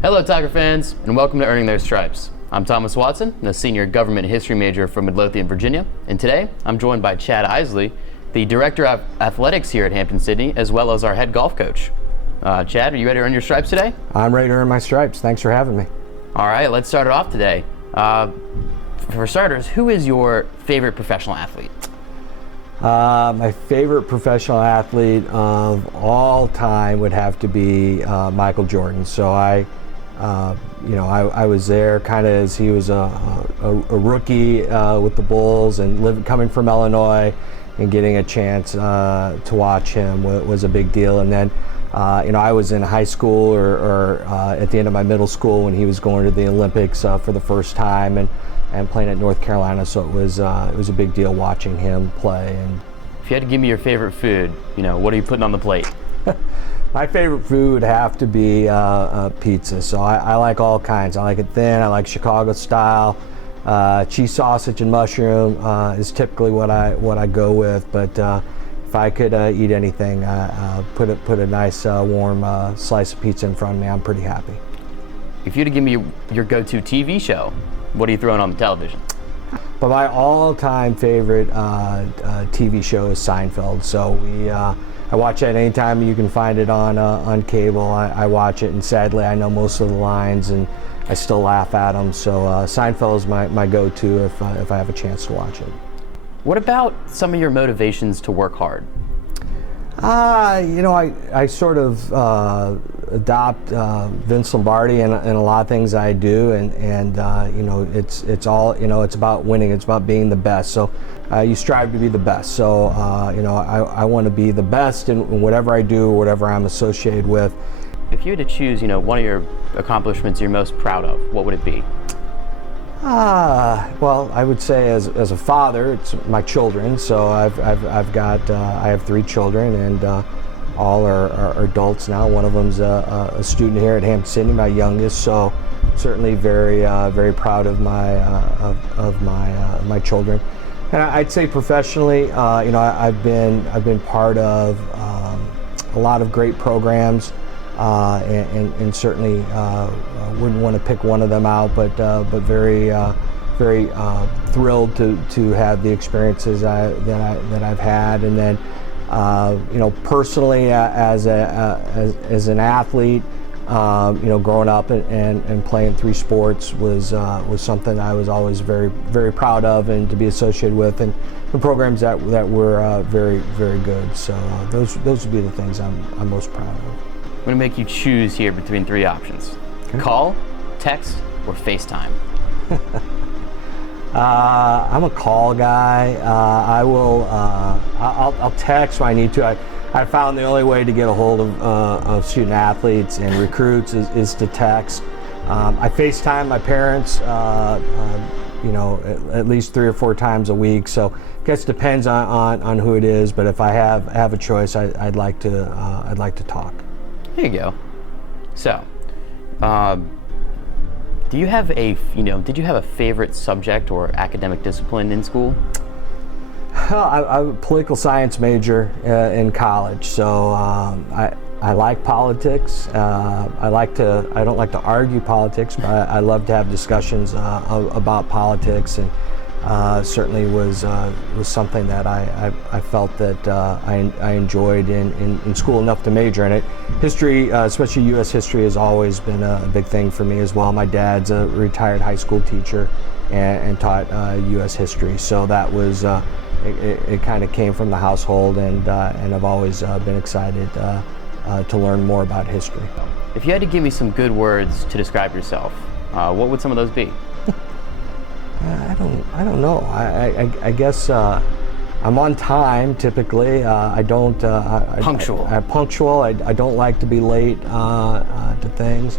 Hello Tiger fans, and welcome to Earning Their Stripes. I'm Thomas Watson, a senior government history major from Midlothian, Virginia, and today I'm joined by Chad Eisele, the Director of Athletics here at Hampden-Sydney, as well as our head golf coach. Chad, are you ready to earn your stripes today? I'm ready to earn my stripes. Thanks for having me. All right, let's start it off today. For starters, who is your favorite professional athlete? My favorite professional athlete of all time would have to be Michael Jordan. So I was there kind of as he was a rookie with the Bulls, and coming from Illinois and getting a chance to watch him was a big deal. And then I was in high school or at the end of my middle school when he was going to the Olympics for the first time and playing at North Carolina. So it was a big deal watching him play. And if you had to give me your favorite food, what are you putting on the plate? My favorite food would have to be pizza. So I like all kinds. I like it thin. I like Chicago style. Cheese sausage and mushroom is typically what I go with. But if I could eat anything, put a nice warm slice of pizza in front of me, I'm pretty happy. If you had to give me your go-to TV show, what are you throwing on the television? But my all-time favorite TV show is Seinfeld. So I watch it anytime you can find it on cable. I watch it, and sadly I know most of the lines and I still laugh at them. So Seinfeld is my go-to if I have a chance to watch it. What about some of your motivations to work hard? I sort of adopt Vince Lombardi in a lot of things I do, and it's about winning. It's about being the best. So you strive to be the best. So I want to be the best in whatever I do, whatever I'm associated with. If you had to choose, one of your accomplishments you're most proud of, what would it be? Well, I would say as a father, it's my children. So I have 3 children, and all are adults now. One of them's a student here at Hampden-Sydney, my youngest. So certainly very proud of my children. And I'd say professionally, I've been part of a lot of great programs, and certainly wouldn't want to pick one of them out, but very thrilled to have the experiences that I've had. And then personally as an athlete, growing up and playing 3 sports was something I was always very proud of, and to be associated with, and the programs that were very good. So those would be the things I'm most proud of. I'm going to make you choose here between 3 options. Okay. Call, text, or FaceTime. I'm a call guy. I'll text when I need to. I found the only way to get a hold of student athletes and recruits is to text. I FaceTime my parents, at least 3 or 4 times a week. So I guess it depends on who it is. But if I have a choice, I'd like to talk. There you go. So, did you have a favorite subject or academic discipline in school? I'm a political science major in college, so I like politics. I don't like to argue politics, but I love to have discussions about politics, and certainly was something that I felt that I enjoyed in school enough to major in it. History, especially U.S. history, has always been a big thing for me as well. My dad's a retired high school teacher and taught U.S. history, so that was it kind of came from the household, and I've always been excited to learn more about history. If you had to give me some good words to describe yourself, what would some of those be? I don't know. I guess I'm on time typically. I don't. Punctual. I'm punctual. I don't like to be late to things.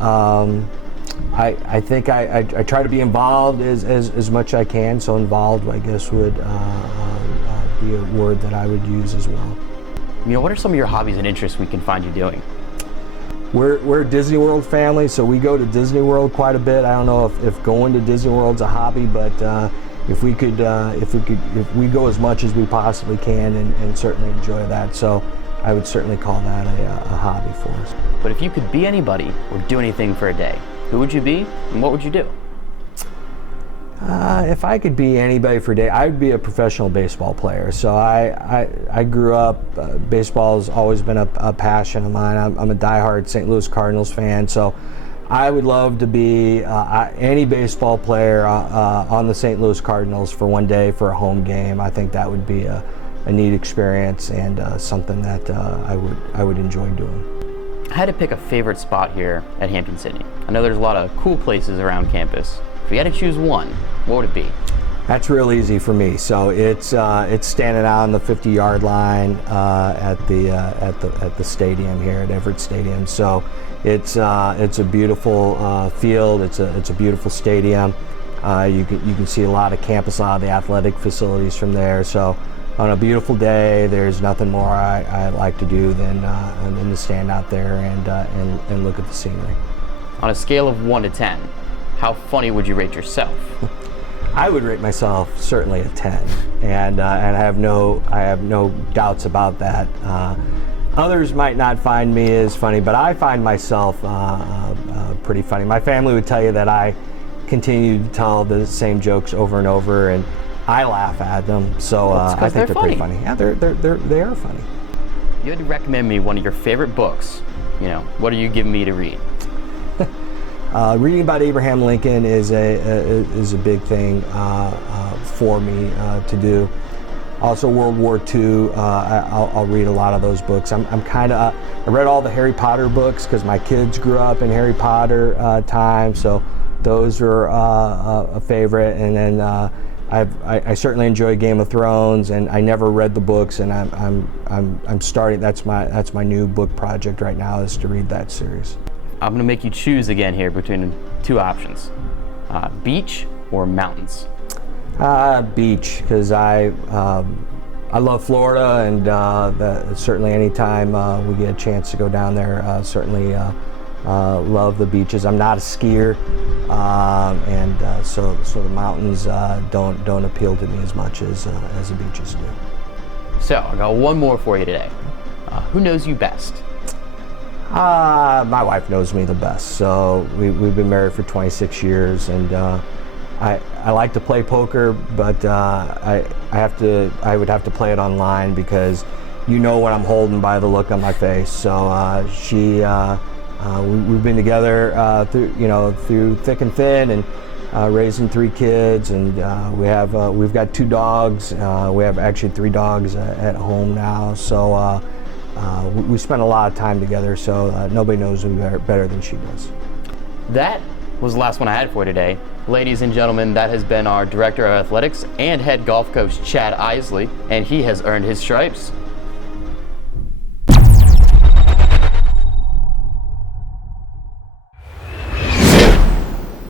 I think I try to be involved as much as I can. So involved, I guess, would be a word that I would use as well. What are some of your hobbies and interests we can find you doing? We're a Disney World family, so we go to Disney World quite a bit. I don't know if going to Disney World's a hobby, but if we go as much as we possibly can, and certainly enjoy that. So I would certainly call that a hobby for us. But if you could be anybody or do anything for a day, who would you be and what would you do? If I could be anybody for a day, I would be a professional baseball player. So I grew up, baseball has always been a passion of mine. I'm a diehard St. Louis Cardinals fan, so I would love to be any baseball player on the St. Louis Cardinals for one day for a home game. I think that would be a neat experience and something that I would enjoy doing. I had to pick a favorite spot here at Hampden-Sydney. I know there's a lot of cool places around campus. If you had to choose one, what would it be? That's real easy for me. So it's standing out on the 50-yard line at the stadium here at Everett Stadium. So it's a beautiful field. It's a beautiful stadium. You can see a lot of campus, a lot of the athletic facilities from there. So on a beautiful day, there's nothing more I like to do than to stand out there and look at the scenery. On a scale of 1 to 10, how funny would you rate yourself? I would rate myself certainly a 10, and I have no doubts about that. Others might not find me as funny, but I find myself pretty funny. My family would tell you that I continue to tell the same jokes over and over, and I laugh at them. So I think they're pretty funny. Yeah, they are funny. If you had to recommend me one of your favorite books, what are you giving me to read? Reading about Abraham Lincoln is a big thing for me to do. Also, World War II. I'll read a lot of those books. I read all the Harry Potter books because my kids grew up in Harry Potter time, so those are a favorite. And then I certainly enjoy Game of Thrones, and I never read the books, and I'm starting. That's my new book project right now, is to read that series. I'm going to make you choose again here between two options, beach or mountains. Beach, because I love Florida, and certainly anytime we get a chance to go down there, certainly love the beaches. I'm not a skier, and so the mountains don't appeal to me as much as the beaches do. So I got one more for you today. Who knows you best? My wife knows me the best. So we've been married for 26 years, and I like to play poker, but I would have to play it online because you know what I'm holding by the look on my face. So we've been together through thick and thin, and raising 3 kids, and we've got 2 dogs. We have actually 3 dogs at home now. So. We spend a lot of time together, so nobody knows me better than she does. That was the last one I had for you today. Ladies and gentlemen, that has been our Director of Athletics and Head Golf Coach, Chad Eisele, and he has earned his stripes.